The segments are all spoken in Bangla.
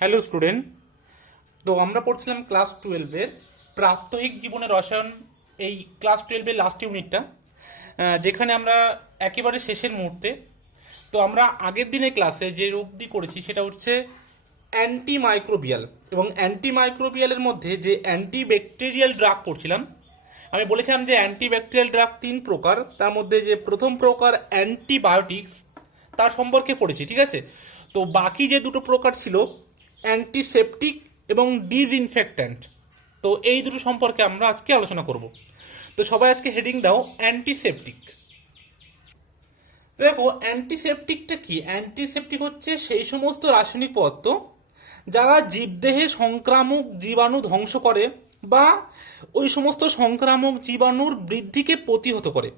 Hello student. তো আমরা পড়ছিলাম ক্লাস টুয়েলভের প্রাত্যহিক জীবনের রসায়ন, এই ক্লাস টুয়েলভের লাস্ট ইউনিটটা, যেখানে আমরা একেবারে শেষের মুহূর্তে। তো আমরা আগের দিনে ক্লাসে যে অবধি করেছি সেটা হচ্ছে অ্যান্টি মাইক্রোবিয়াল, এবং অ্যান্টি মাইক্রোবিয়ালের মধ্যে যে অ্যান্টি ব্যাকটেরিয়াল ড্রাগ পড়ছিলাম। আমি বলেছিলাম যে অ্যান্টি ব্যাকটেরিয়াল ড্রাগ তিন প্রকার, তার মধ্যে যে প্রথম প্রকার অ্যান্টিবায়োটিক্স তার সম্পর্কে পড়েছি, ঠিক আছে। তো বাকি যে দুটো প্রকার ছিল অ্যান্টিসেপটিক এবং ডিসইনফেক্ট্যান্ট, তো এই দুটো সম্পর্কে আমরা আজকে আলোচনা করব। তো সবাই আজকে হেডিং দাও অ্যান্টিসেপটিক। দেখো অ্যান্টিসেপটিকটা কি? অ্যান্টিসেপটিক হচ্ছে সেই সমস্ত রাসায়নিক পদার্থ যারা জীবদেহে সংক্রামক জীবাণু ধ্বংস করে বা ওই সমস্ত সংক্রামক জীবাণুর বৃদ্ধিকে প্রতিহত করে,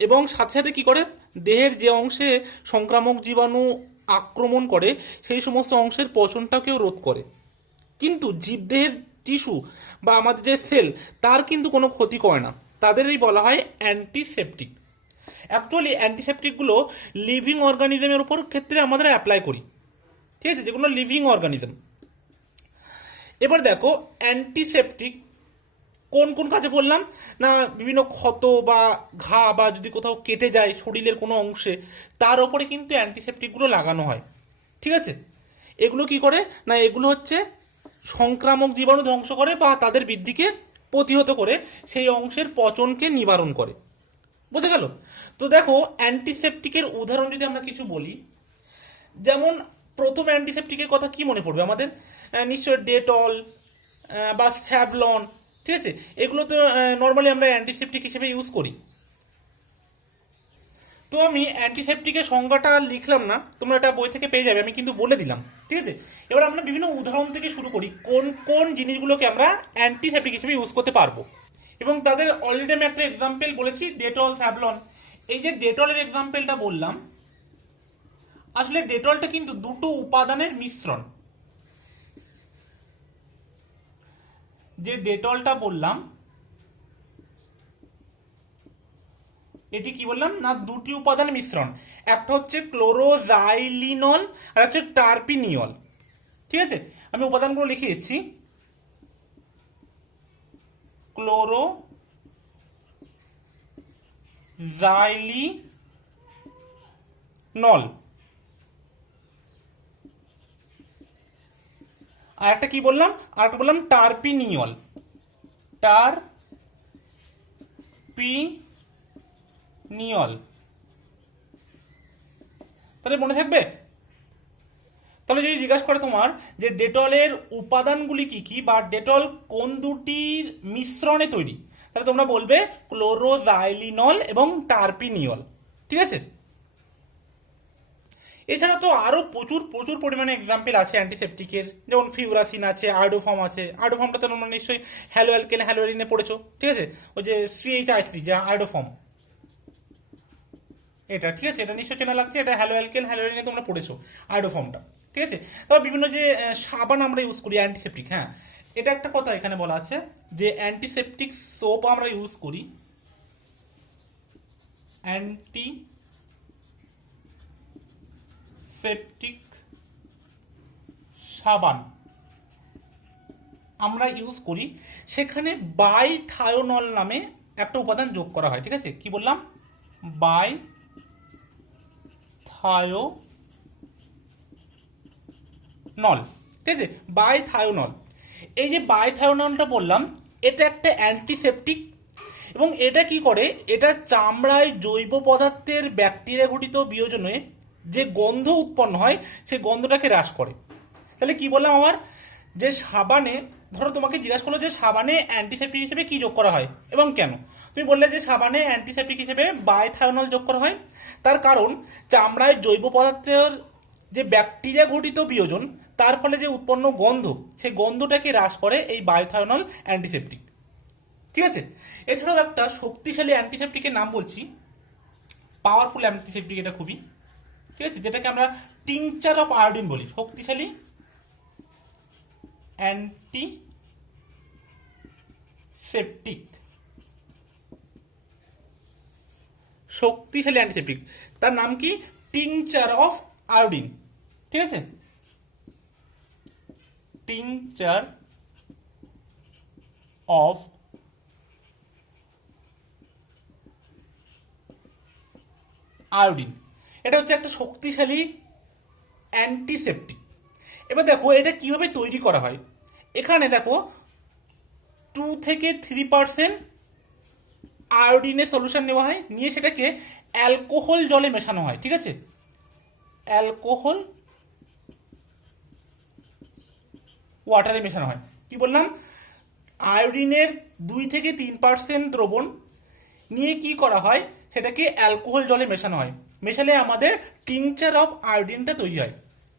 এবং সাথে সাথে কি করে, দেহের যে অংশে সংক্রামক জীবাণু আক্রমণ করে সেই সমস্ত অংশের পচনটাকেও রোধ করে। কিন্তু জীবদেহের টিস্যু বা আমাদের যে সেল তার কিন্তু কোনো ক্ষতি করে না, তাদেরই বলা হয় অ্যান্টিসেপটিক। অ্যাকচুয়ালি অ্যান্টিসেপটিকগুলো লিভিং অর্গানিজমের উপর ক্ষেত্রে আমাদের অ্যাপ্লাই করি, ঠিক আছে, যেগুলো লিভিং অর্গানিজম। এবার দেখো অ্যান্টিসেপটিক কোন কোন কাজে বললাম না, বিভিন্ন ক্ষত বা ঘা বা যদি কোথাও কেটে যায় শরীরের কোনো অংশে, তার ওপরে কিন্তু অ্যান্টিসেপটিকগুলো লাগানো হয়, ঠিক আছে। এগুলো কি করে না, এগুলো হচ্ছে সংক্রামক জীবাণু ধ্বংস করে বা তাদের বৃদ্ধিকে প্রতিহত করে, সেই অংশের পচনকে নিবারণ করে। বুঝে গেল? তো দেখো অ্যান্টিসেপটিকের উদাহরণ যদি আমরা কিছু বলি, যেমন প্রথম অ্যান্টিসেপটিকের কথা কি মনে পড়বে আমাদের? নিশ্চয় ডেটল বা স্যাভলন, ঠিক আছে। এগুলো তো নর্মালি আমরা অ্যান্টিসেপটিক হিসেবে ইউজ করি। তো আমি অ্যান্টিসেপটিকের সংজ্ঞাটা লিখলাম না, তোমরা এটা বই থেকে পেয়ে যাবে, আমি কিন্তু বলে দিলাম, ঠিক আছে। এবার আমরা বিভিন্ন উদাহরণ থেকে শুরু করি কোন কোন জিনিসগুলোকে আমরা অ্যান্টিসেপটিক হিসেবে ইউজ করতে পারবো, এবং তাদের অলরেডি আমি একটা এক্সাম্পল বলেছি, ডেটল, স্যাভলন। এই যে ডেটলের এক্সাম্পলটা বললাম, আসলে ডেটলটা কিন্তু দুটো উপাদানের মিশ্রণ। যে ডেটলটা বললাম এটি কি বললাম না, দুটি উপাদানের মিশ্রণ। একটা হচ্ছে ক্লোরোজাইলিনল আর একটা হচ্ছে টার্পিনিয়ল, ঠিক আছে। আমি উপাদানগুলো লিখে দিচ্ছি। ক্লোরোজাইলিনল আর একটা কি বললাম, আর একটা বললাম টার্পিনিয়ল। টার্পিনিয়ল, তাহলে মনে থাকবে? তাহলে যদি জিজ্ঞাসা করে তোমার যে ডেটলের উপাদানগুলি কি কি বা ডেটল কোন দুটির মিশ্রণে তৈরি, তাহলে তোমরা বলবে ক্লোরোজাইলিনল এবং টার্পিনিয়ল, ঠিক আছে। এছাড়া তো আরো প্রচুর প্রচুর পরিমাণে এক্সাম্পল আছে অ্যান্টিসেপটিকের, যেমন ফিউরাসিন আছে, আয়োডোফর্ম আছে। আয়োডোফর্মটা তো তোমরা নিশ্চয়ই হ্যালো অ্যালকেন হ্যালোরিনে পড়েছো, ঠিক আছে। ওই যে CH3 যে আয়োডোফর্ম, এটা ঠিক আছে, এটা নিশ্চয় চেনা লাগছে, এটা হ্যালো অ্যালকেন হ্যালোরিনে তোমরা পড়েছো আয়োডোফর্মটা, ঠিক আছে। তারপর বিভিন্ন যে সাবান আমরা ইউজ করি অ্যান্টিসেপটিক, হ্যাঁ, এটা একটা কথা এখানে বলা আছে যে অ্যান্টিসেপটিক সোপ আমরা ইউজ করি, অ্যান্টিসেপটিক সাবান আমরা ইউজ করি, সেখানে বাইথায়োনল নামে একটা উপাদান যোগ করা হয়, ঠিক আছে। কি বললাম? বাইথায়োনল, ঠিক আছে, বাইথায়োনল। এই যে বাইথায়োনলটা বললাম, এটা একটা অ্যান্টিসেপটিক, এবং এটা কি করে, এটা চামড়ায় জৈব পদার্থের ব্যাকটেরিয়া ঘটিত বিয়োজনে যে গন্ধ উৎপন্ন হয় সেই গন্ধটাকে হ্রাস করে। তাহলে কি বললাম আমার, যে সাবানে, ধরো তোমাকে জিজ্ঞাসা করলো যে সাবানে অ্যান্টিসেপটিক হিসেবে কি যোগ করা হয় এবং কেন, তুমি বললে যে সাবানে অ্যান্টিসেপটিক হিসেবে বাইথায়োনল যোগ করা হয়। তার কারণ চামড়ায় জৈব পদার্থের যে ব্যাকটেরিয়া ঘটিত বিয়োজন, তার ফলে যে উৎপন্ন গন্ধ, সেই গন্ধটাকে হ্রাস করে এই বায়োথায়োনল অ্যান্টিসেপটিক, ঠিক আছে। এছাড়াও একটা শক্তিশালী অ্যান্টিসেপটিকের নাম বলছি, পাওয়ারফুল অ্যান্টিসেপটিক, এটা খুবই, ঠিক আছে, যেটাকে আমরা টিংচার অফ আয়োডিন বলি। শক্তিশালী অ্যান্টিসেপটিক, শক্তিশালী অ্যান্টিসেপটিক, তার নাম কি? টিংচার অফ আয়োডিন, ঠিক আছে। Tincture of iodine. এটা হচ্ছে একটা শক্তিশালী অ্যান্টিসেপটিক। এবার দেখো এটা কিভাবে তৈরি করা হয়। এখানে দেখো 2 থেকে 3% আয়োডিনের সলিউশন নেওয়া হয়, নিয়ে সেটাকে অ্যালকোহল জলে মেশানো হয়। ঠিক আছে, অ্যালকোহল ওয়াটারে মেশানো হয়। কি বললাম, আয়োডিনের 2 থেকে 3% দ্রবণ নিয়ে কি করা হয়, সেটাকে অ্যালকোহল জলে মেশানো হয়। মেশালে আমাদের টিংচার অফ আয়োডিনটা তৈরি হয়।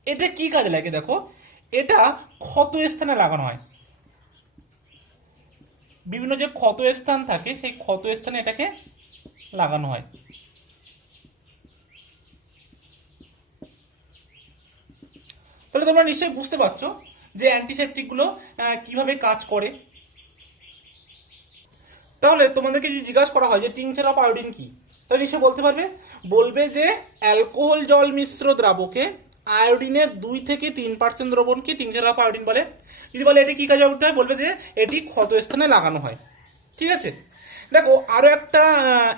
এটা কি কাজে লাগে দেখো, এটা ক্ষত স্থানে লাগানো হয়। বিভিন্ন যে ক্ষত স্থান থাকে সেই ক্ষত স্থানে এটাকে লাগানো হয়। তাহলে তোমরা নিশ্চয়ই বুঝতে পারছো যে অ্যান্টিসেপটিক গুলো কিভাবে কাজ করে। তাহলে তোমাদেরকে যদি জিজ্ঞাসা করা হয় যে টিংচার অফ আয়োডিন কি, তাহলে নিশ্চয়ই বলতে পারবে, বলবে যে অ্যালকোহল জল মিশ্র দ্রাবকে আয়োডিনের 2 থেকে 3% দ্রবণকে টিংচার অফ আয়োডিন বলে। যদি বলে এটি কি কাজে করতে হয়, বলবে যে এটি ক্ষত স্থানে লাগানো হয়। ঠিক আছে, দেখো আরো একটা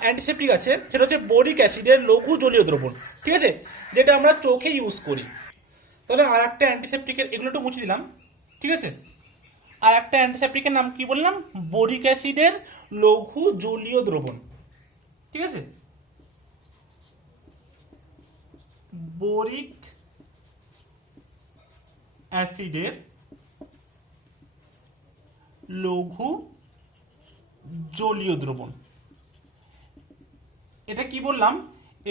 অ্যান্টিসেপটিক আছে, সেটা হচ্ছে বোরিক অ্যাসিডের লঘু জলীয় দ্রবণ। ঠিক আছে, যেটা আমরা চোখে ইউজ করি। তাহলে আর একটা অ্যান্টিসেপটিকের, এগুলো একটু মুছে দিলাম। ঠিক আছে, আর একটা অ্যান্টিসেপটিকের নাম কি বললাম, বোরিক অ্যাসিডের লঘু জলীয় দ্রবণ। ঠিক আছে, বোরিক অ্যাসিডের লঘু জলীয় দ্রবণ। এটা কি বললাম,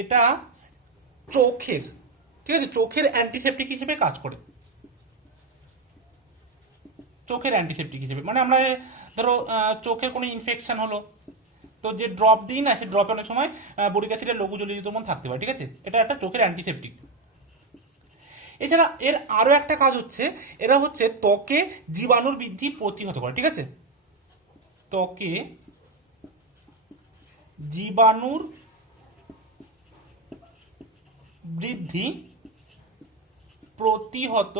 এটা চোখের, ঠিক আছে, চোখের অ্যান্টিসেপটিক হিসেবে কাজ করে। চোখের অ্যান্টিসেপটিক হিসেবে মানে আমরা ধরো চোখের কোনো ইনফেকশন হলো, তো যে ড্রপ দিই না, সেই ড্রপে অনেক সময় বোরিক অ্যাসিডের লঘু জলীয় দ্রবণ থাকতে পারে। ঠিক আছে, এটা একটা চোখের অ্যান্টিসেপটিক। এছাড়া এর আরো একটা কাজ হচ্ছে, এরা হচ্ছে ত্বকে জীবাণুর বৃদ্ধি প্রতিহত করে। ঠিক আছে, ত্বকে জীবাণুর বৃদ্ধি প্রতিহত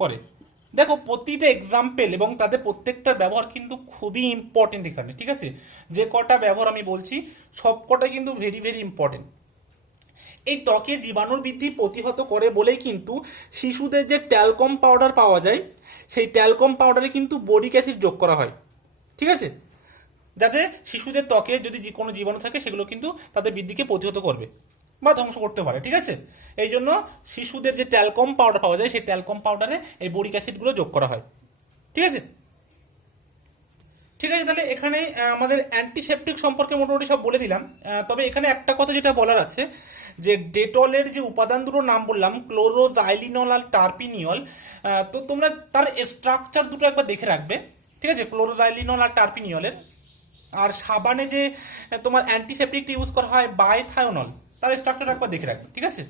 করে। দেখো প্রতিটা এক্সাম্পল এবং তাদের প্রত্যেকটার ব্যবহার কিন্তু খুবই ইম্পর্টেন্ট এখানে। ঠিক আছে, যে কটা ব্যবহার আমি বলছি সব কটা কিন্তু ভেরি ভেরি ইম্পর্টেন্ট। এই ত্বকে জীবাণুর বৃদ্ধি প্রতিহত করে বলেই কিন্তু শিশুদের যে ট্যালকম পাউডার পাওয়া যায়, সেই ট্যালকম পাউডারে কিন্তু বোরিক অ্যাসিড যোগ করা হয়। ঠিক আছে, যাতে শিশুদের ত্বকে যদি কোনো জীবাণু থাকে সেগুলো কিন্তু তাদের বৃদ্ধিকে প্রতিহত করবে বা ধ্বংস করতে পারে। ঠিক আছে, এই জন্য শিশুদের যে ট্যালকম পাউডার পাওয়া যায় সেই ট্যালকম পাউডারে এই বোরিক অ্যাসিডগুলো যোগ করা হয়। ঠিক আছে, ঠিক আছে, তাহলে এখানে আমাদের অ্যান্টিসেপটিক সম্পর্কে মোটামুটি সব বলে দিলাম। তবে এখানে একটা কথা যেটা বলার আছে, যে ডেটলের যে উপাদান দুটোর নাম বললাম, ক্লোরোজাইলিনল আর টার্পিনিয়ল, তো তোমরা তার স্ট্রাকচার দুটো একবার দেখে রাখবে। ঠিক আছে, ক্লোরোজাইলিনল আর টার্পিনিয়লের। আর সাবানে যে তোমার অ্যান্টিসেপটিকটা ইউজ করা হয় বাইথায়োনল, তার স্ট্রাকচার একবার দেখে রাখবে। ঠিক আছে,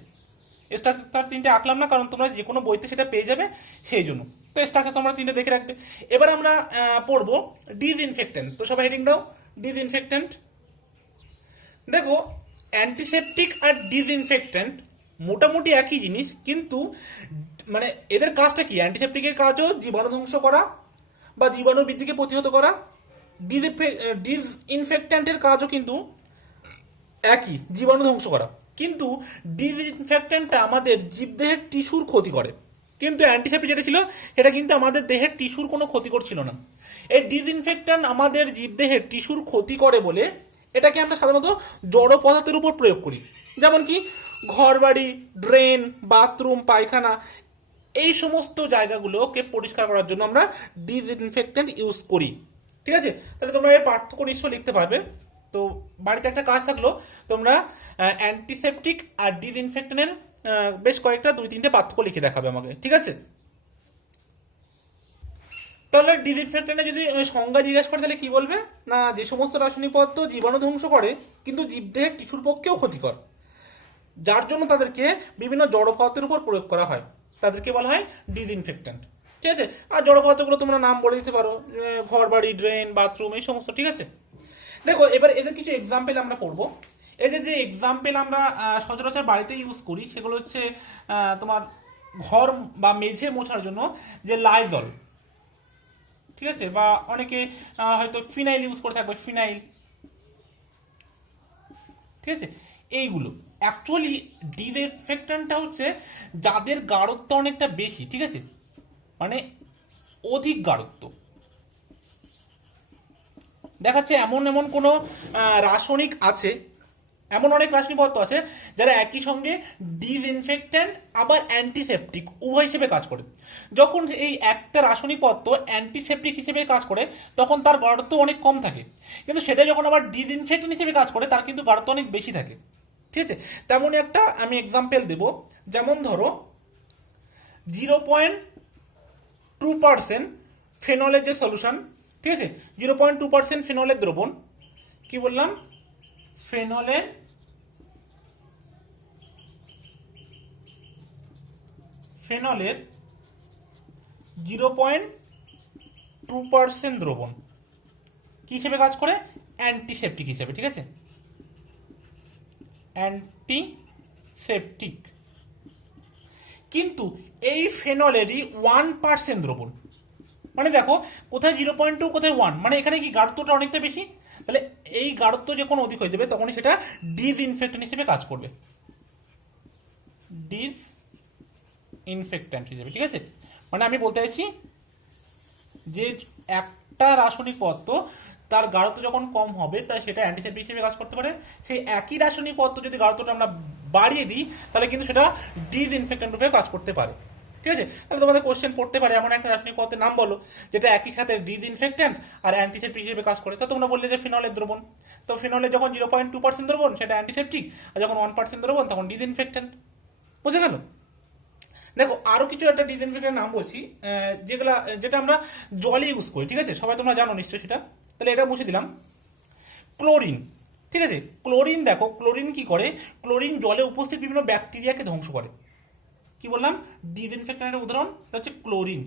স্ট্রাকচার তিনটে আঁকলাম না, কারণ তোমরা যে কোনো বইতে সেটা পেয়ে যাবে, সেই জন্য তো স্ট্রাকচার তোমরা তিনটে দেখে রাখবে। এবার আমরা পড়বো ডিসইনফেক্ট্যান্ট। তো সবাই হেডিং দাও, ডিসইনফেক্ট্যান্ট। দেখো অ্যান্টিসেপটিক আর ডিসইনফেক্ট্যান্ট মোটামুটি একই জিনিস, কিন্তু মানে এদের কাজটা কি, অ্যান্টিসেপটিকের কাজও জীবাণু ধ্বংস করা বা জীবাণু বৃদ্ধিকে প্রতিহত করা। ডিসইনফেক্ট্যান্টের কাজও কিন্তু একই, জীবাণু ধ্বংস করা। কিন্তু ডিসইনফেক্ট্যান্টটা আমাদের জীবদেহের টিস্যুর ক্ষতি করে, কিন্তু অ্যান্টিসেপটিক যেটা ছিল সেটা কিন্তু আমাদের দেহের টিস্যুর কোনো ক্ষতি করছিল না। এই ডিসইনফেক্ট্যান্ট আমাদের জীবদেহের টিস্যুর ক্ষতি করে বলে এটাকে আমরা সাধারণত জড় পদার্থের উপর প্রয়োগ করি। যেমন কি ঘরবাড়ি, ড্রেন, বাথরুম, পায়খানা, এই সমস্ত জায়গাগুলোকে পরিষ্কার করার জন্য আমরা ডিসইনফেক্ট্যান্ট ইউজ করি। ঠিক আছে, তাহলে তোমরা এর পার্থক্য নিশ্চয় লিখতে পারবে। তো বাড়িতে একটা কাজ থাকলো, তোমরা অ্যান্টিসেপটিক আর ডিসইনফেক্ট্যান্টের বেশ কয়েকটা 2-3টে পার্থক্য লিখে দেখাবে আমাকে। ঠিক আছে, তাহলে ডিসইনফেক্ট্যান্টের যদি সংজ্ঞা জিজ্ঞাসা করে তাহলে কি বলবে, না যে সমস্ত রাসায়নিক পদার্থ জীবাণু ধ্বংস করে কিন্তু জীবদেহের টিস্যুর পক্ষেও ক্ষতিকর, যার জন্য তাদেরকে বিভিন্ন জড় পদার্থের উপর প্রয়োগ করা হয়, তাদেরকে বলা হয় ডিসইনফেক্ট্যান্ট। ঠিক আছে, আর জড় পদার্থগুলো তোমরা নাম বলে দিতে পারো, ঘর বাড়ি, ড্রেন, বাথরুম, এই সমস্ত। ঠিক আছে, দেখো এবার এদের কিছু এক্সাম্পল আমরা পড়বো। এই যে এক্সাম্পল আমরা সচরাচর বাড়িতে ইউজ করি সেগুলো হচ্ছে তোমার ঘর বা মেঝে মোছার জন্য যে লাইজল, ঠিক আছে, বা অনেকে হয়তো ফিনাইল ইউজ করে থাকবে, ফিনাইল, ঠিক আছে, এইগুলো অ্যাকচুয়ালি ডিসইনফেক্ট্যান্টটা হচ্ছে যাদের গাঢ়ত্ব অনেকটা বেশি, ঠিক আছে, মানে অধিক গাঢ়ত্ব দেখাচ্ছে এমন এমন কোনো রাসায়নিক আছে, এমন অনেক রাসায়নিক পদার্থ আছে যারা একই সঙ্গে ডিসইনফেক্ট্যান্ট আবার অ্যান্টিসেপটিক উভয় হিসেবে কাজ করে। যখন এই একটা রাসায়নিক পদার্থ অ্যান্টিসেপটিক হিসেবে কাজ করে তখন তার গাঢ়ত্ব অনেক কম থাকে, কিন্তু সেটা যখন আবার ডিসইনফেক্ট্যান্ট হিসেবে কাজ করে তার কিন্তু গাঢ়ত্ব অনেক বেশি থাকে, ঠিক আছে। তেমনই একটা আমি এক্সাম্পল দেব, যেমন ধরো 0.2% ফেনলের যে সলিউশন, ঠিক আছে, 0.2% ফেনলের দ্রবণ, কি বললাম, ফেনলের ফেনলের 0.2% দ্রবণ কি হিসেবে কাজ করে, অ্যান্টিসেপটিক হিসেবে, ঠিক আছে, অ্যান্টিসেপটিক। কিন্তু এই ফেনলেরই 1% দ্রবণ, মানে দেখো কোথায় 0.2 কোথায় 1, মানে এখানে কি গাঢ়ত্বটা অনেকটা বেশি, তাহলে এই গাঢ়ত্ব যখন অধিক হয়ে যাবে তখনই সেটা ডিসইনফেক্ট্যান্ট হিসেবে কাজ করবে, ডিসইনফেক্ট্যান্ট হিসেবে, ঠিক আছে। মানে আমি বলতে চাইছি যে একটা রাসায়নিক পদার্থ তার গাঢ়ত্ব যখন কম হবে তাই সেটা অ্যান্টিসেপটিক হিসেবে কাজ করতে পারে, সেই একই রাসায়নিক পদার্থ যদি গাঢ়ত্বটা আমরা বাড়িয়ে দিই তাহলে কিন্তু সেটা ডিসইনফেক্ট্যান্ট রূপে কাজ করতে পারে, ঠিক আছে। তাহলে তোমাদের কোশ্চেন পড়তে পারে এমন একটা রাসায়নিক পদার্থের নাম বলো যেটা একই সাথে ডিসইনফেক্ট্যান্ট আর অ্যান্টিসেপটিক হিসেবে কাজ করে, তো তোমরা বললে যে ফিনলের দ্রবণ, তো ফিনলের যখন 0.2% দ্রবণ সেটা অ্যান্টিসেপটিক, আর যখন 1% দ্রবণ তখন ডিসইনফেক্ট্যান্ট, বুঝে গেল। দেখো আরো কিছু একটা ডিসইনফেক্ট্যান্ট নাম বলছি, যেটা আমরা জলে ইউজ করি, ঠিক আছে, সবাই তোমরা জানো নিশ্চয়ই সেটা, তাহলে এটা মুছে দিলাম। ক্লোরিন, ঠিক আছে, ক্লোরিন, দেখো ক্লোরিন কি করে, ক্লোরিন জলে উপস্থিত বিভিন্ন ব্যাকটেরিয়াকে ধ্বংস করে, কি বললাম, ডিসইনফেক্ট্যান্টের উদাহরণ হচ্ছে ক্লোরিন।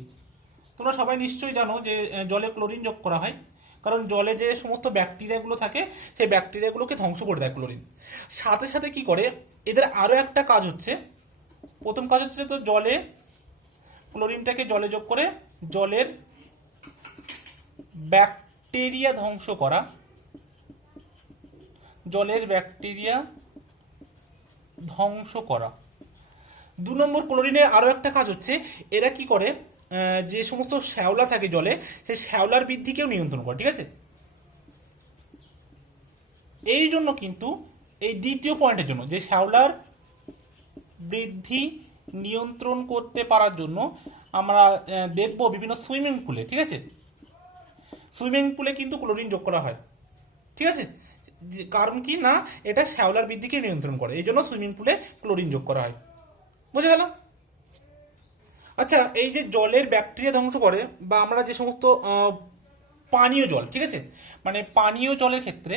তোমরা সবাই নিশ্চয়ই জানো যে জলে ক্লোরিন যোগ করা হয় কারণ জলে যে সমস্ত ব্যাকটেরিয়াগুলো থাকে সেই ব্যাকটেরিয়াগুলোকে ধ্বংস করে দেয় ক্লোরিন। সাথে সাথে কি করে, এদের আরো একটা কাজ হচ্ছে, প্রথম কাজ হচ্ছে তো জলে ক্লোরিনটাকে জলে যোগ করে জলের ব্যাকটেরিয়া ধ্বংস করা, জলের ব্যাকটেরিয়া ধ্বংস করা। 2 নম্বর ক্লোরিনের আরো একটা কাজ হচ্ছে, এরা কি করে, যে সমস্ত শ্যাওলা থাকে জলে সেই শ্যাওলার বৃদ্ধিকেও নিয়ন্ত্রণ করে, ঠিক আছে। এই জন্য কিন্তু এই দ্বিতীয় পয়েন্টের জন্য যে শ্যাওলার বৃদ্ধি নিয়ন্ত্রণ করতে পারার জন্য আমরা দেখব বিভিন্ন সুইমিং পুলে, ঠিক আছে, সুইমিং পুলে কিন্তু ক্লোরিন যোগ করা হয়, ঠিক আছে, কারণ কি না, এটা শ্যাওলার বৃদ্ধিকে নিয়ন্ত্রণ করে, এই জন্য সুইমিং পুলে ক্লোরিন যোগ করা হয়, বুঝে গেল। আচ্ছা, এই যে জলের ব্যাকটেরিয়া ধ্বংস করে বা আমরা যে সমস্ত পানীয় জল, ঠিক আছে, মানে পানীয় জলের ক্ষেত্রে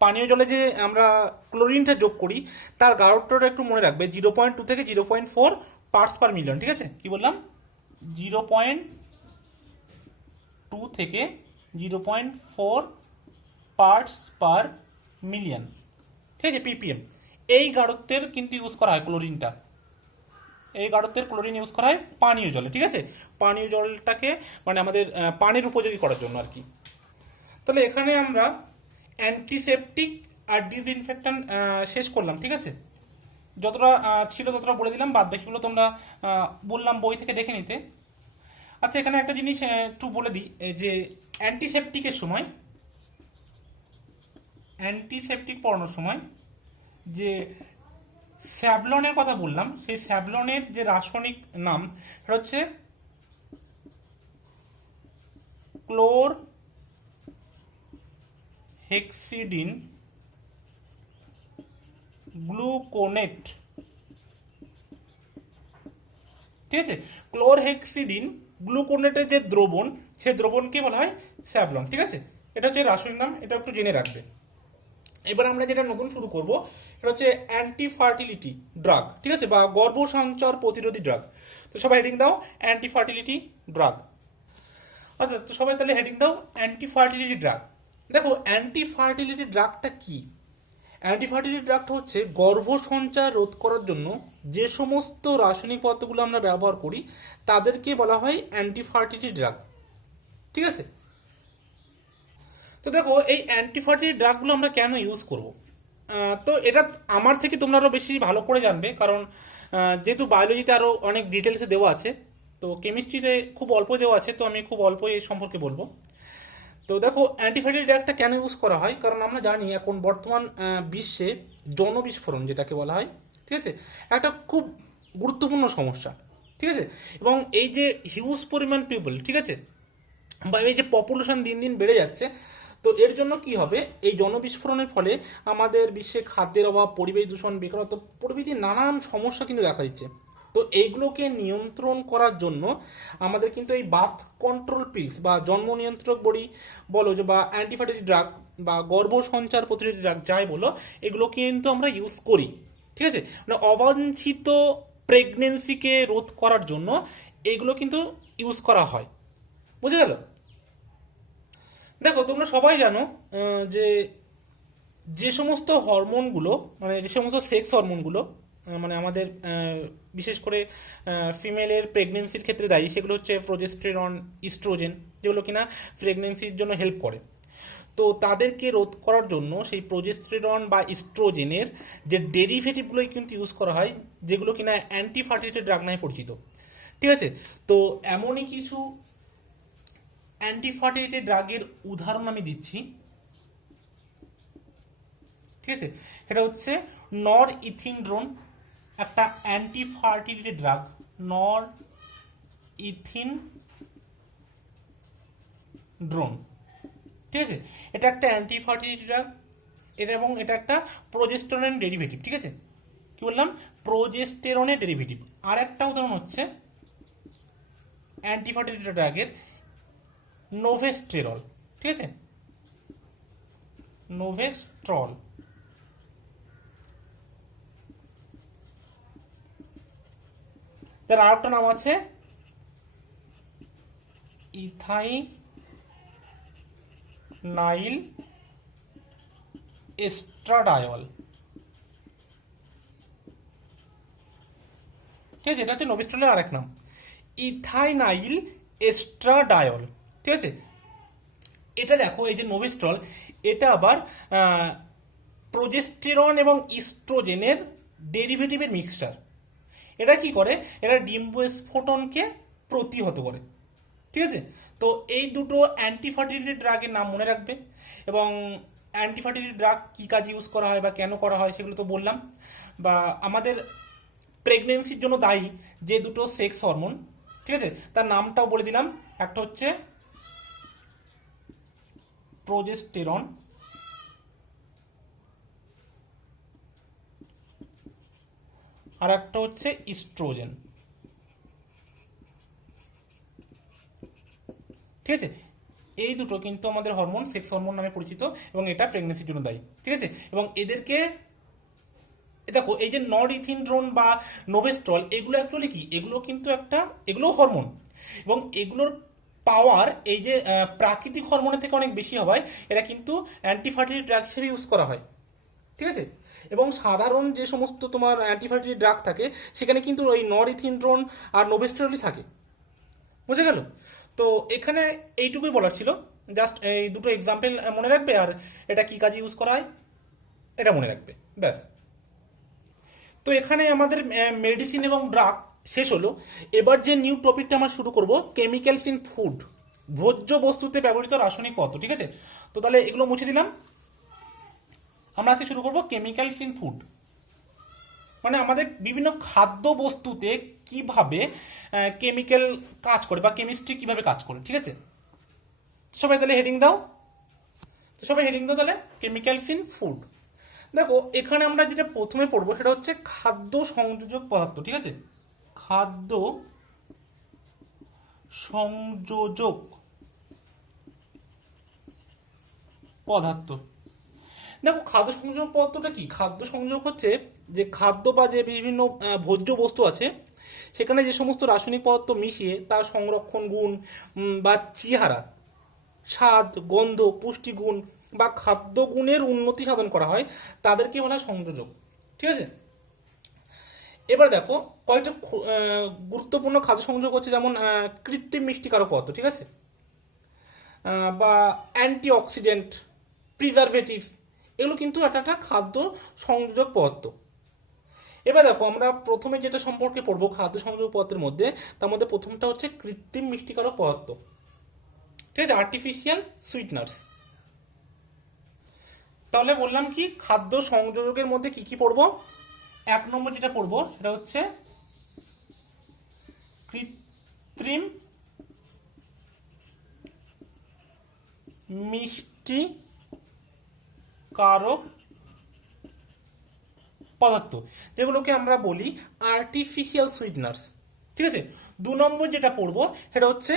পানীয় জলে যে আমরা ক্লোরিনটা যোগ করি তার গাঢ়ত্বটা একটু মনে রাখবে, 0.2 থেকে 0.4 পার্টস পার মিলিয়ন, ঠিক আছে, কি বললাম, 0.2 থেকে 0.4 পার্টস পার মিলিয়ন, ঠিক আছে, পিপিএম। এই গাঢ়ত্বের কিন্তু ইউজ করা হয় ক্লোরিনটা, এই গাঢ়ত্বের ক্লোরিন ইউজ করা হয় পানীয় জলে, ঠিক আছে, পানীয় জলটাকে মানে আমাদের পানির উপযোগী করার জন্য আর কি। তাহলে এখানে আমরা অ্যান্টিসেপটিক আর ডিসইনফেক্ট্যান্ট শেষ করলাম, ঠিক আছে, যতটা ছিল ততটা বলে দিলাম, বাদ বাকিগুলো তোমরা বললাম বই থেকে দেখে নিতে। আচ্ছা, এখানে একটা জিনিস একটু বলে দিই, যে অ্যান্টিসেপটিকের সময়, অ্যান্টিসেপটিক পড়ানোর সময় যে স্যাভলনের কথা বললাম সেই স্যাভলনের যে রাসায়নিক নাম সেটা হচ্ছে ক্লোর হেক্সিডিন গ্লুকোনেট, ঠিক আছে, ক্লোরহেক্সিডিন গ্লুকোনেটের যে দ্রবণ সেই দ্রবণকে বলা হয় স্যাভলন, ঠিক আছে, এটা হচ্ছে রাসায়নিক নাম, এটা একটু জেনে রাখবে। এবার আমরা যেটা নতুন শুরু করব এটা হচ্ছে অ্যান্টি ফার্টিলিটি ড্রাগ, ঠিক আছে, বা গর্ভসঞ্চার প্রতিরোধী ড্রাগ। তো সবাই হেডিং দাও অ্যান্টি ফার্টিলিটি ড্রাগ। আচ্ছা, তো সবাই তাহলে হেডিং দাও অ্যান্টি ফার্টিলিটি ড্রাগ। দেখো অ্যান্টি ফার্টিলিটি ড্রাগটা কি, অ্যান্টিফার্টিলিটি ড্রাগটা হচ্ছে গর্ভসঞ্চার রোধ করার জন্য যে সমস্ত রাসায়নিক পদার্থগুলো আমরা ব্যবহার করি তাদেরকে বলা হয় অ্যান্টিফার্টিলিটি ড্রাগ। ঠিক আছে, তো দেখো এই অ্যান্টিফার্টিলিটি ড্রাগগুলো আমরা কেন ইউজ করব, তো এটা আমার থেকে তোমরা আরো বেশি ভালো করে জানবে, কারণ যেহেতু বায়োলজিতে আরো অনেক ডিটেলসে দেওয়া আছে, তো কেমিস্ট্রিতে খুব অল্প দেওয়া আছে, তো আমি খুব অল্প এই সম্পর্কে বলবো। তো দেখো অ্যান্টিফাইটিক ড্রাগটা কেন ইউজ করা হয়, কারণ আমরা জানি এখন বর্তমান বিশ্বে জনবিস্ফোরণ যেটাকে বলা হয়, ঠিক আছে, একটা খুব গুরুত্বপূর্ণ সমস্যা। ঠিক আছে, এবং এই যে হিউজ পরিমাণ পিপল, ঠিক আছে, বা এই যে পপুলেশন দিন দিন বেড়ে যাচ্ছে, তো এর জন্য কি হবে, এই জনবিস্ফোরণের ফলে আমাদের বিশ্বে খাদ্যের অভাব, পরিবেশ দূষণ, বেকারত্ব প্রভৃতি নানান সমস্যা কিন্তু দেখা দিচ্ছে। তো এইগুলোকে নিয়ন্ত্রণ করার জন্য আমাদের কিন্তু এই বার্থ কন্ট্রোল পিলস বা জন্ম নিয়ন্ত্রক বড়ি বলো যে, বা অ্যান্টিফার্টিলিটি ড্রাগ বা গর্ভ সঞ্চার প্রতিরোধী ড্রাগ যাই বলো, এগুলো কিন্তু আমরা ইউজ করি। ঠিক আছে, মানে অবাঞ্ছিত প্রেগনেন্সিকে রোধ করার জন্য এগুলো কিন্তু ইউজ করা হয়। বুঝে গেল? দেখো তোমরা সবাই জানো যে যে সমস্ত হরমোনগুলো, মানে যে সমস্ত সেক্স হরমোনগুলো মানে আমাদের বিশেষ করে ফিমেলের প্রেগনেন্সির ক্ষেত্রে দায়ী, সেগুলো হচ্ছে প্রোজেস্টেরন, ইস্ট্রোজেন, যেগুলো কিনা প্রেগনেন্সির জন্য হেল্প করে। তো তাদেরকে রোধ করার জন্য সেই প্রোজেস্টেরন বা ইস্ট্রোজেনের যে ডেরিভেটিভগুলোই কিন্তু ইউজ করা হয়, যেগুলো কিনা অ্যান্টিফার্টিলিটি ড্রাগ নামে পরিচিত। ঠিক আছে, তো এমনই কিছু অ্যান্টিফার্টিলিটি ড্রাগের উদাহরণ আমি দিচ্ছি। ঠিক আছে, এটা হচ্ছে নর ইথিনড্রোন, একটা অ্যান্টিফার্টিলিটি ড্রাগ। নর ইথিনড্রোন, ঠিক আছে, এটা একটা অ্যান্টিফার্টিলিটি ড্রাগ, এটা এবং এটা একটা প্রোজেস্টেরনের ডেরিভেটিভ। ঠিক আছে, কি বললাম, প্রোজেস্টেরনের ডেরিভেটিভ। আর একটা উদাহরণ হচ্ছে অ্যান্টিফার্টিলিটি ড্রাগের নোভেস্টেরল। ঠিক আছে, নোভেস্ট্রল। তার আরেকটা নাম আছে ইথাইনাইল এস্ট্রাডায়ল। ঠিক আছে, এটা হচ্ছে নোভেস্ট্রলের আরেক নাম, ইথাইনাইল এস্ট্রাডায়ল। ঠিক আছে, এটা দেখো এই যে নোভেস্ট্রল, এটা আবার প্রোজেস্টেরন এবং ইস্ট্রোজেনের ডেরিভেটিভের মিক্সচার। এটা কি করে, এটা ডিম্বস্ফোটনকে প্রতিহত করে। ঠিক আছে, তো এই দুটো অ্যান্টিফার্টিলিটি ড্রাগের নাম মনে রাখবে, এবং অ্যান্টিফার্টিলিটি ড্রাগ কী কাজে ইউজ করা হয় বা কেন করা হয় সেগুলো তো বললাম। বা আমাদের প্রেগনেন্সির জন্য দায়ী যে দুটো সেক্স হরমোন, ঠিক আছে, তার নামটাও বলে দিলাম। একটা হচ্ছে প্রোজেস্টেরন, আর একটা হচ্ছে ইস্ট্রোজেন। ঠিক আছে, এই দুটো কিন্তু আমাদের হরমোন, সেক্স হরমোন নামে পরিচিত, এবং এটা প্রেগনেন্সির জন্য দায়ী। ঠিক আছে, এবং এদেরকে দেখো এই যে নরইথিনড্রোন বা নোভেস্ট্রল, এগুলো অ্যাকচুয়ালি কি, এগুলো কিন্তু একটা, এগুলো হরমোন, এবং এগুলোর পাওয়ার এই যে প্রাকৃতিক হরমোনের থেকে অনেক বেশি হওয়ায় এরা কিন্তু অ্যান্টিফার্টিলিটি ড্রাগ হিসেবে ইউজ করা হয়। ঠিক আছে, এবং সাধারণ যে সমস্ত তোমার অ্যান্টিফার্টিলিটি ড্রাগ থাকে সেখানে কিন্তু ওই নরইথিনড্রোন আর নোভেস্ট্রলই থাকে। বুঝে গেল? তো এখানে এইটুকুই বলার ছিল, জাস্ট এই দুটো এক্সাম্পল মনে রাখবে, আর এটা কি কাজে ইউজ করা হয় এটা মনে রাখবে, ব্যাস। তো এখানে আমাদের মেডিসিন এবং ড্রাগ শেষ হলো। এবার যে নিউ টপিকটা আমরা শুরু করব, কেমিক্যালস ইন ফুড, ভোজ্য বস্তুতে ব্যবহৃত রাসায়নিক পদার্থ। ঠিক আছে, তো তাহলে এগুলো মুছে দিলাম। আমরা আজকে শুরু করব কেমিক্যালস ইন ফুড, মানে আমাদের বিভিন্ন খাদ্য বস্তুতে কিভাবে কেমিক্যাল কাজ করে বা কেমিস্ট্রি কিভাবে কাজ করে। ঠিক আছে, সবাই তাহলে হেডিং দাও, তো সবাই হেডিং দাও তাহলে, কেমিক্যালস ইন ফুড। দেখো এখানে আমরা যেটা প্রথমে পড়বো সেটা হচ্ছে খাদ্য সংযোজক পদার্থ। ঠিক আছে, খাদ্য সংযোজক পদার্থ। দেখো খাদ্য সংযোজক পদার্থটা কি, খাদ্য সংযোজক হচ্ছে যে খাদ্য বা যে বিভিন্ন ভোজ্য বস্তু আছে সেখানে যে সমস্ত রাসায়নিক পদার্থ মিশিয়ে তার সংরক্ষণ গুণ বা চেহারা, স্বাদ, গন্ধ, পুষ্টিগুণ বা খাদ্য গুণের উন্নতি সাধন করা হয় তাদেরকে বলা হয় সংযোজক। ঠিক আছে, এবার দেখো কয়েকটা গুরুত্বপূর্ণ খাদ্য সংযোজক হচ্ছে যেমন কৃত্রিম মিষ্টিকারক পদার্থ, ঠিক আছে, বা অ্যান্টিঅক্সিডেন্ট, প্রিজারভেটিভস, এগুলো কিন্তু একটা খাদ্য সংযোজক পদার্থ। এবার দেখো আমরা প্রথমে যেটা সম্পর্কে পড়বো খাদ্য সংযোজক পদার্থের মধ্যে, তার মধ্যে প্রথমটা হচ্ছে কৃত্রিম মিষ্টিকারক পদার্থ, ঠিক আছে, আর্টিফিশিয়াল সুইটনার্স। তাহলে বললাম কি খাদ্য সংযোজকের মধ্যে কি কি পড়বো। 1 নম্বর যেটা পড়বো সেটা হচ্ছে কৃত্রিম মিষ্টিকারক পদার্থ, যেগুলোকে আমরা বলি আর্টিফিশিয়াল সুইটনার্স। ঠিক আছে, 2 নম্বর যেটা পড়বো সেটা হচ্ছে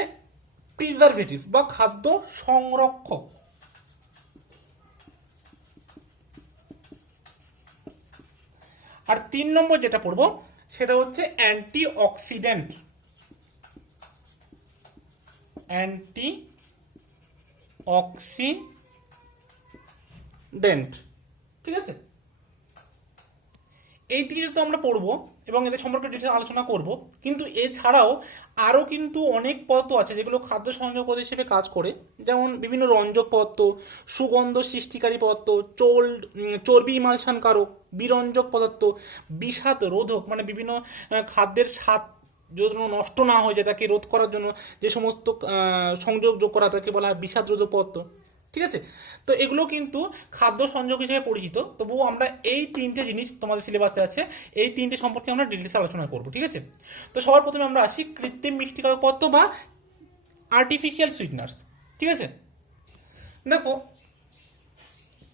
প্রিজারভেটিভ বা খাদ্য সংরক্ষক। আর 3 নম্বর যেটা পড়বো সেটা হচ্ছে অ্যান্টিঅক্সিডেন্ট। ঠিক আছে, এই তিনটে তো আমরা পড়বো এবং এদের সম্পর্কে ডিটেইলস আলোচনা করব। কিন্তু এছাড়াও আরও কিন্তু অনেক পদার্থ আছে যেগুলো খাদ্য সংযোজক পদার্থ হিসেবে কাজ করে, যেমন বিভিন্ন রঞ্জক পদার্থ, সুগন্ধ সৃষ্টিকারী পদার্থ, চর্বি ইমালশনকারক, বিরঞ্জক পদার্থ, বিষাদ রোধক, মানে বিভিন্ন খাদ্যের স্বাদ যেন নষ্ট না হয়ে যায় তাকে রোধ করার জন্য যে সমস্ত সংযোগ যোগ করা তাকে বলা হয় বিষাদ রোধক পদার্থ। ঠিক আছে, তো এগুলো কিন্তু খাদ্য সংযোগ হিসেবে পরিচিত, তবুও আমরা এই 3টে জিনিস তোমাদের সিলেবাসে আছে, এই 3টে সম্পর্কে আমরা ডিটেলসে আলোচনা করব। ঠিক আছে, তো সবার প্রথমে আমরা আসি কৃত্রিম মিষ্টিকারক পদার্থ বা আর্টিফিশিয়াল সুইটনার্স। ঠিক আছে, দেখো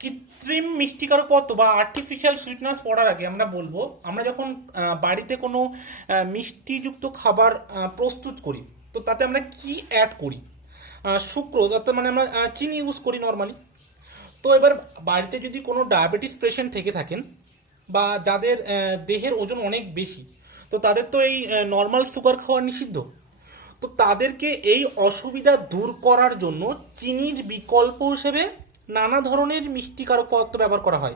কৃত্রিম মিষ্টিকারক পদার্থ বা আর্টিফিশিয়াল সুইটনার্স পড়ার আগে আমরা বলবো, আমরা যখন বাড়িতে কোনো মিষ্টিযুক্ত খাবার প্রস্তুত করি তো তাতে আমরা কি অ্যাড করি। সুক্রোজ, অর্থাৎ মানে আমরা চিনি ইউজ করি নর্মালি। তো এবার বাড়িতে যদি কোনো ডায়াবেটিস পেশেন্ট থেকে থাকেন বা যাদের দেহের ওজন অনেক বেশি, তো তাদের তো এই নর্মাল সুগার খাওয়া নিষিদ্ধ। তো তাদেরকে এই অসুবিধা দূর করার জন্য চিনির বিকল্প হিসেবে নানা ধরনের মিষ্টিকারক পদার্থ ব্যবহার করা হয়।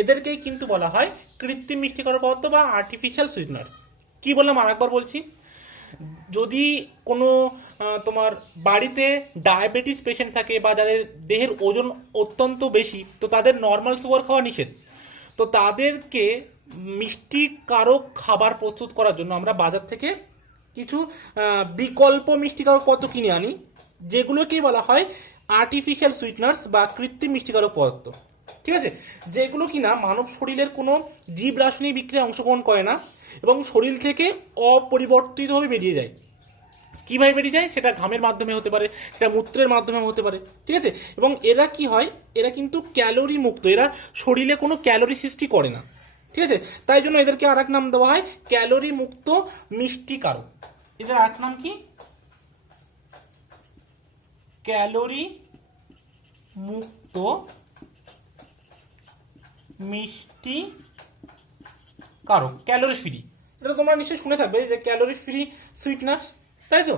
এদেরকেই কিন্তু বলা হয় কৃত্রিম মিষ্টিকারক পদার্থ বা আর্টিফিশিয়াল সুইটনার্স। কি বললাম আর একবার বলছি, যদি কোনো তোমার বাড়িতে ডায়াবেটিস পেশেন্ট থাকে বা যাদের দেহের ওজন অত্যন্ত বেশি, তো তাদের নর্মাল সুগার খাওয়া নিষেধ। তো তাদেরকে মিষ্টিকারক খাবার প্রস্তুত করার জন্য আমরা বাজার থেকে কিছু বিকল্প মিষ্টিকারক পদার্থ কিনে আনি, যেগুলোকেই বলা হয় আর্টিফিশিয়াল সুইটনার্স বা কৃত্রিম মিষ্টিকারক পদার্থ। ঠিক আছে, যেগুলো কিনা মানব শরীরের কোনো জীব রাসায়নিক বিক্রিয়ায় অংশগ্রহণ করে না এবং শরীর থেকে অপরিবর্তিতভাবে বেরিয়ে যায়। কিভাবে বেরিয়ে যায় সেটা ঘামের মাধ্যমে হতে পারে, সেটা মূত্রের মাধ্যমে হতে পারে। ঠিক আছে, এবং এরা কি হয়, এরা কিন্তু ক্যালোরি মুক্ত, এরা শরীরে কোনো ক্যালোরি সৃষ্টি করে না। ঠিক আছে, তাই জন্য এদেরকে আর এক নাম দেওয়া হয় ক্যালোরি মুক্ত মিষ্টিকারক। এদের আর এক নাম কি, ক্যালোরি মুক্ত মিষ্টি কারক, ক্যালোরি ফ্রি। এটা তোমরা নিশ্চয়ই শুনে থাকবে যে ক্যালোরি ফ্রি সুইটনার, তাই তো।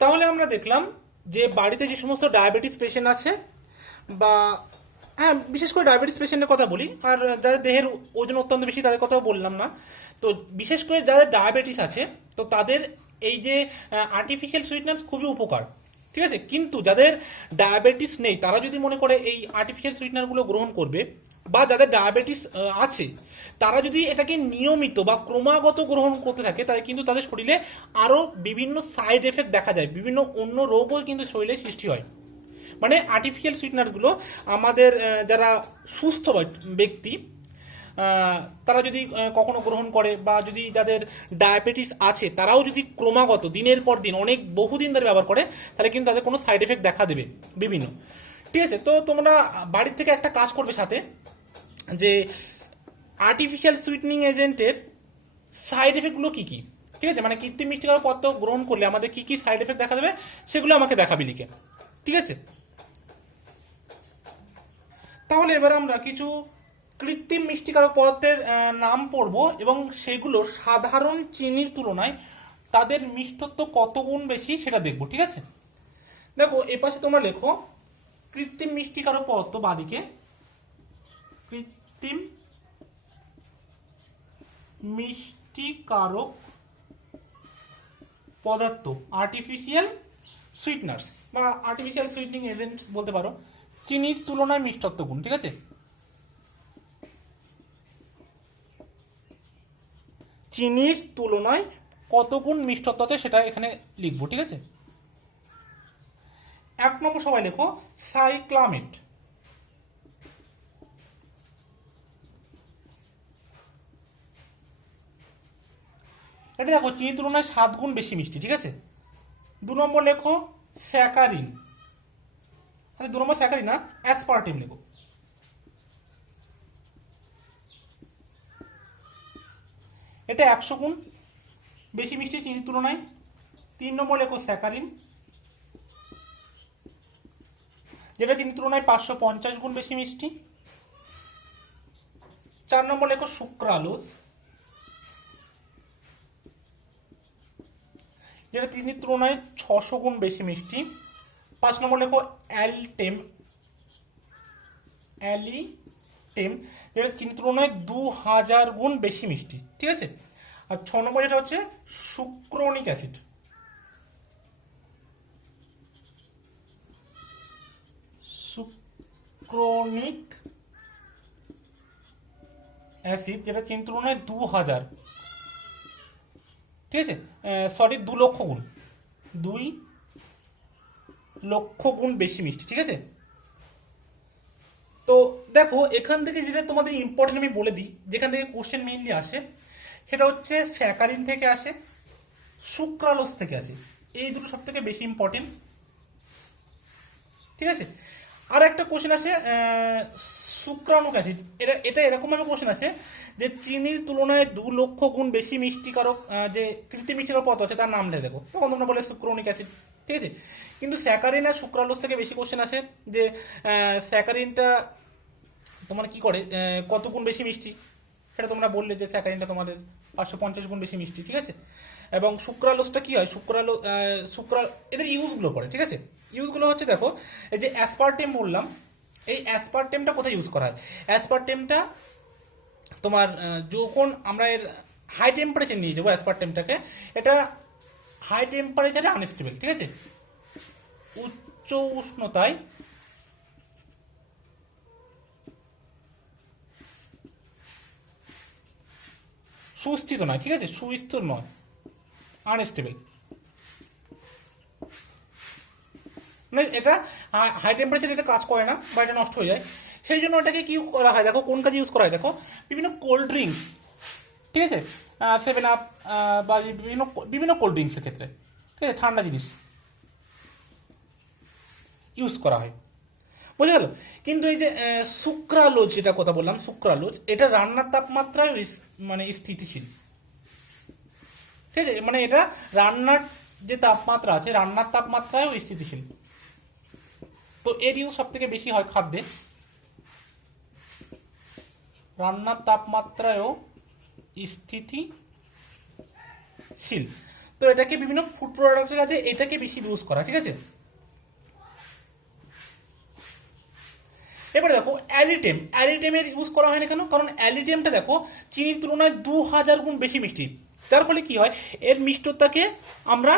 তাহলে আমরা দেখলাম যে বাড়িতে যে সমস্ত ডায়াবেটিস পেশেন্ট আছে বা হ্যাঁ বিশেষ করে ডায়াবেটিস পেশেন্টের কথা বলি, আর যাদের দেহের ওজন অত্যন্ত বেশি তাদের কথাও বললাম না, তো বিশেষ করে যাদের ডায়াবেটিস আছে তো তাদের এই যে আর্টিফিশিয়াল সুইটনার্স খুবই উপকার। ঠিক আছে, কিন্তু যাদের ডায়াবেটিস নেই তারা যদি মনে করে এই আর্টিফিশিয়াল সুইটনারগুলো গ্রহণ করবে, বা যাদের ডায়াবেটিস আছে তারা যদি এটাকে নিয়মিত বা ক্রমাগত গ্রহণ করতে থাকে, তাহলে কিন্তু তাদের শরীরে আরও বিভিন্ন সাইড এফেক্ট দেখা যায়, বিভিন্ন অন্য রোগও কিন্তু শরীরে সৃষ্টি হয়। মানে আর্টিফিশিয়াল সুইটনারগুলো আমাদের যারা সুস্থ ব্যক্তি তারা যদি কখনো গ্রহণ করে, বা যদি যাদের ডায়াবেটিস আছে তারাও যদি ক্রমাগত দিনের পর দিন অনেক বহুদিন ধরে ব্যবহার করে, তাহলে কিন্তু তাদের কোনো সাইড এফেক্ট দেখা দেবে বিভিন্ন। ঠিক আছে, তো তোমরা বাড়ির থেকে একটা কাজ করবে সাথে, যে আর্টিফিশিয়াল সুইটনিং এজেন্টের সাইড এফেক্টগুলো কী কী। ঠিক আছে, মানে কৃত্রিম মিষ্টিকারক পদার্থ গ্রহণ করলে আমাদের কী কী সাইড এফেক্ট দেখা দেবে সেগুলো আমাকে দেখাবি লিখে। ঠিক আছে, তাহলে এবার আমরা কিছু কৃত্রিম মিষ্টিকারক পদার্থের নাম পড়ব এবং সেগুলো সাধারণ চিনির তুলনায় তাদের মিষ্টত্ব কত গুণ বেশি সেটা দেখব। ঠিক আছে, দেখো এ পাশে তোমরা লেখো কৃত্রিম মিষ্টিকারক পদার্থ বাদিকে, কৃত্রিম মিষ্টিকারক পদার্থ, আর্টিফিশিয়াল সুইটনার্স বা আর্টিফিশিয়াল সুইটনিং এজেন্টস বলতে পারো, চিনির তুলনায় মিষ্টত্ব গুণ, ঠিক আছে? চিনির তুলনায় কত গুণ মিষ্টত্ব আছে সেটা এখানে লিখবো, ঠিক আছে? 1 নম্বর সবাই লেখো সাইক্লামেট। এটা দেখো চিনির তুলনায় 7 গুণ বেশি মিষ্টি, ঠিক আছে? 2 নম্বর লেখো স্যাকারিন, আচ্ছা 2 নম্বর স্যাকারিন না, অ্যাসপার্টিম লেখো। এটা 100 গুণ বেশি মিষ্টি চিনির তুলনায়। 3 নম্বর লেখো স্যাকারিন, যেটা চিনির তুলনায় 550 গুণ বেশি মিষ্টি। 4 নম্বর লেখো সুক্রালোজ, যেটা চিনির তুলনায় 600 গুণ বেশি মিষ্টি। 5 নম্বর লেখো অ্যালিটেম, যেটা চিনির তুলনায় 2000 গুণ বেশি মিষ্টি, ঠিক আছে? আর 6 নম্বর যেটা হচ্ছে সুক্রোনিক অ্যাসিড, সুক্রোনিক অ্যাসিড, যেটা চিনির তুলনায় 2000, ঠিক আছে? সরি 2 লক্ষ গুণ, 2 লক্ষ গুণ বেশি মিষ্টি, ঠিক আছে? তো দেখো এখান থেকে যেটা তোমাদের ইম্পর্টেন্ট আমি বলে দিই, যেখান থেকে কোশ্চেন মেইনলি আসে, সেটা হচ্ছে স্যাকারিন থেকে আসে, সুক্রালোজ থেকে আসে। এই দুটো সব থেকে বেশি ইম্পর্টেন্ট, ঠিক আছে? আর একটা কোশ্চেন আছে সুক্রানুক অ্যাসিড, এটা এরকম ভাবে কোশ্চেন আছে যে চিনির তুলনায় 2 লক্ষ গুণ বেশি মিষ্টিকারক যে কৃত্রিম মিষ্টিকারক পদার্থ আছে তার নাম দেখো, তখন তোমরা বলে সুক্রোনিক অ্যাসিড, ঠিক আছে? কিন্তু স্যাকারিন আর সুক্রালোজ থেকে বেশি কোশ্চেন আসে যে স্যাকারিনটা তোমার কি করে, কত গুণ বেশি মিষ্টি, সেটা তোমরা বললে যে স্যাকারিনটা তোমাদের 550 গুণ বেশি মিষ্টি, ঠিক আছে? এবং সুক্রালোজটা কি হয়, এদের ইউজগুলো পড়ে, ঠিক আছে? ইউজগুলো হচ্ছে দেখো, এই যে অ্যাসপার্টেম বললাম, এই অ্যাসপার্টেমটা কোথায় ইউজ করা হয়? অ্যাসপার্টেমটা তোমার যখন আমরা এর হাই টেম্পারেচার নিয়ে যাবো অ্যাসপার্টেমটাকে, এটা হাই টেম্পারেচারে আনস্টেবল, ঠিক আছে? উচ্চ উষ্ণতায় সুস্থিত নয়, ঠিক আছে? সুস্থির নয়, আনস্টেবল, মানে এটা হাই টেম্পারেচার এটা কাজ করে না বা এটা নষ্ট হয়ে যায়, সেই জন্য এটাকে কি করা হয় দেখো, কোন কাজে ইউজ করা হয় দেখো, বিভিন্ন কোল্ড ড্রিঙ্কস, ঠিক আছে? 7 আপ বা বিভিন্ন বিভিন্ন কোল্ড ড্রিঙ্কসের ক্ষেত্রে, ঠিক আছে, ঠান্ডা জিনিস ইউজ করা হয়, বুঝে গেল? কিন্তু এই যে সুক্রালোজ, যেটা কথা বললাম সুক্রালোজ, এটা রান্নার তাপমাত্রায় মানে স্থিতিশীল, ঠিক আছে? মানে এটা রান্নার যে তাপমাত্রা আছে, রান্নার তাপমাত্রায়ও স্থিতিশীল। তো এর ইউজ সব থেকে বেশি হয় খাদ্যে, রান্নার তাপমাত্রায়ও স্থিতিশীল। তো এটাকে বিভিন্ন ফুড প্রোডাক্টের কাছে এটাকে বেশি ইউজ করা, ঠিক আছে? এবারে দেখো অ্যালিটেমের ইউজ করা হয় না কেন? কারণ অ্যালিটেমটা দেখো চিনির তুলনায় 2000 গুণ বেশি মিষ্টি, যার ফলে কি হয়, এর মিষ্টতাকে আমরা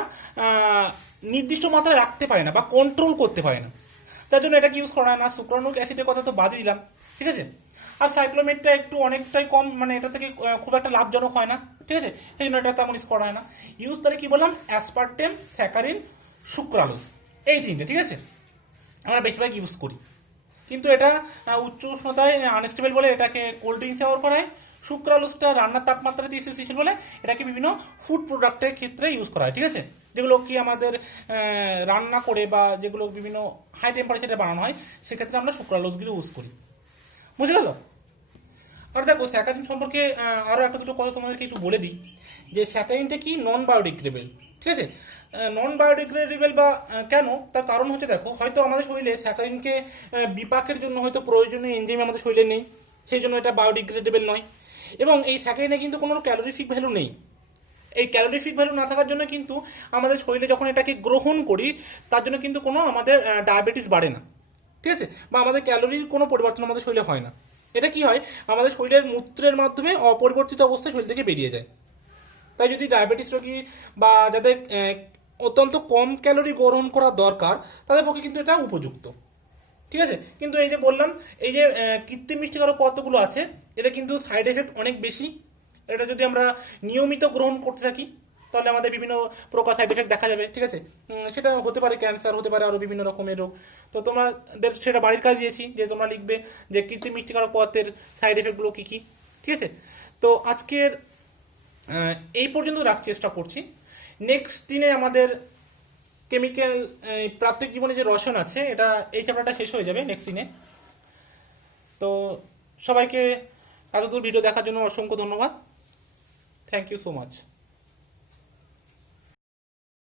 নির্দিষ্ট মাত্রায় রাখতে পারি না বা কন্ট্রোল করতে পারি না, তার জন্য এটাকে ইউজ করা হয় না। সুক্রানুক অ্যাসিডের কথা তো বাদই দিলাম, ঠিক আছে? আর সাইক্লোমেটটা একটু অনেকটাই কম, মানে এটা থেকে খুব একটা লাভজনক হয় না, ঠিক আছে? এই জন্য এটা তেমন ইউজ করা হয় না। ইউজ তাহলে কি বললাম, অ্যাসপার্টেম, স্যাকারিন, সুক্রালোজ, এই তিনটে, ঠিক আছে? আমরা বেশিরভাগ ইউজ করি, কিন্তু এটা উচ্চ উষ্ণতায় আনস্টেবল বলে এটাকে কোল্ড ড্রিঙ্কস ব্যবহার করা হয়। সুক্রালোজটা রান্নার তাপমাত্রাতে স্থিতিশীল বলে এটাকে বিভিন্ন ফুড প্রোডাক্টের ক্ষেত্রে ইউজ করা হয়, ঠিক আছে? যেগুলো কি আমাদের রান্না করে বা যেগুলো বিভিন্ন হাই টেম্পারেচারে বানানো হয়, সেক্ষেত্রে আমরা সুক্রালোজগুলো ইউজ করি, বুঝে গেল? আর দেখো স্যাকারিন সম্পর্কে আরও একটা দুটো কথা তোমাদেরকে একটু বলে দিই, যে স্যাকারিনটা কি নন বায়োডিগ্রেডেবল, ঠিক আছে? নন বায়োডিগ্রেডেবল বা কেন, তার কারণ হচ্ছে দেখো, হয়তো আমাদের শরীরে স্যাকারিনকে বিপাকের জন্য হয়তো প্রয়োজনীয় এনজাইম আমাদের শরীরে নেই, সেই জন্য এটা বায়োডিগ্রেডেবল নয়। এবং এই স্যাকারিনে কিন্তু কোনো ক্যালোরিফিক ভ্যালু নেই। এই ক্যালোরিফিক ভ্যালু না থাকার জন্য কিন্তু আমাদের শরীরে যখন এটাকে গ্রহণ করি, তার জন্য কিন্তু কোনো আমাদের ডায়াবেটিস বাড়ে না, ঠিক আছে, বা আমাদের ক্যালোরির কোনো পরিবর্তন আমাদের শরীরে হয় না। এটা কি হয়, আমাদের শরীরের মূত্রের মাধ্যমে অপরিবর্তিত অবস্থায় শরীর থেকে বেরিয়ে যায়। তাই যদি ডায়াবেটিস রোগী বা যাদের অত্যন্ত কম ক্যালোরি গ্রহণ করা দরকার, তাদের পক্ষে কিন্তু এটা উপযুক্ত। ঠিক আছে, কিন্তু এই যে বললাম, এই যে কৃত্রিম মিষ্টিকারক পদার্থগুলো আছে, এটা কিন্তু সাইড এফেক্ট অনেক বেশি। এটা যদি আমরা নিয়মিত গ্রহণ করতে থাকি, তাহলে আমাদের বিভিন্ন প্রকার সাইড এফেক্ট দেখা যাবে। ঠিক আছে, সেটা হতে পারে ক্যান্সার, হতে পারে আরো বিভিন্ন রকমের রোগ। তো তোমাদের সেটা বাড়ির কাজ দিয়েছি যে তোমরা লিখবে যে কৃত্রিম মিষ্টিকারক পদার্থের সাইড এফেক্টগুলো কি কি। ঠিক আছে, তো আজকের এই পর্যন্ত রাখার চেষ্টা করছি। নেক্সট দিনে আমাদের কেমিক্যাল প্রাত্যহিক জীবনে যে রসায়ন আছে, এটা এই চ্যাপ্টারটা শেষ হয়ে যাবে নেক্সট দিনে। তো সবাইকে এতদূর ভিডিও দেখার জন্য অসংখ্য ধন্যবাদ। Thank you so much.